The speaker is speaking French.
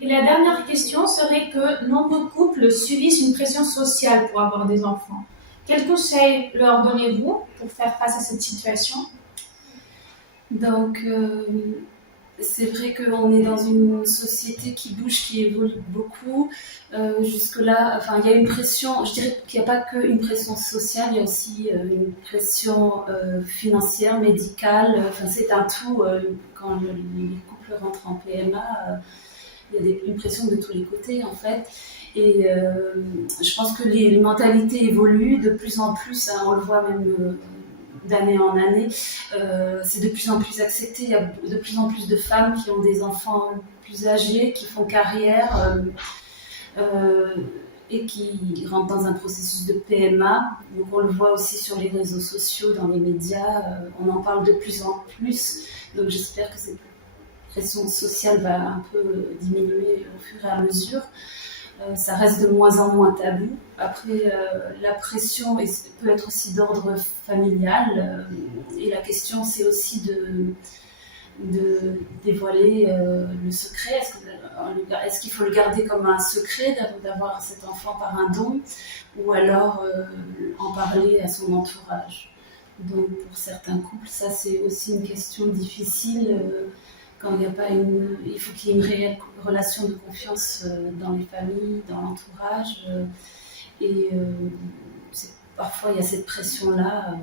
Et la dernière question serait que nombreux couples subissent une pression sociale pour avoir des enfants. Quels conseils leur donnez-vous pour faire face à cette situation? Donc, c'est vrai qu'on est dans une société qui bouge, qui évolue beaucoup. Jusque-là, enfin, il y a une pression, je dirais qu'il n'y a pas qu'une pression sociale, il y a aussi une pression financière, médicale. Enfin, c'est un tout. Quand les couples rentrent en PMA, il y a une pression de tous les côtés, en fait. Et je pense que les mentalités évoluent de plus en plus, hein, on le voit même d'année en année. C'est de plus en plus accepté. Il y a de plus en plus de femmes qui ont des enfants plus âgés, qui font carrière euh, et qui rentrent dans un processus de PMA. Donc on le voit aussi sur les réseaux sociaux, dans les médias. On en parle de plus en plus. Donc j'espère que cette pression sociale va un peu diminuer au fur et à mesure. Ça reste de moins en moins tabou. Après, la pression peut être aussi d'ordre familial. Et la question, c'est aussi de dévoiler le secret. Est-ce qu'il faut le garder comme un secret d'avoir cet enfant par un don, ou alors en parler à son entourage? Donc pour certains couples, ça c'est aussi une question difficile. Quand il n'y a pas il faut qu'il y ait une réelle relation de confiance dans les familles, dans l'entourage. Et parfois il y a cette pression-là.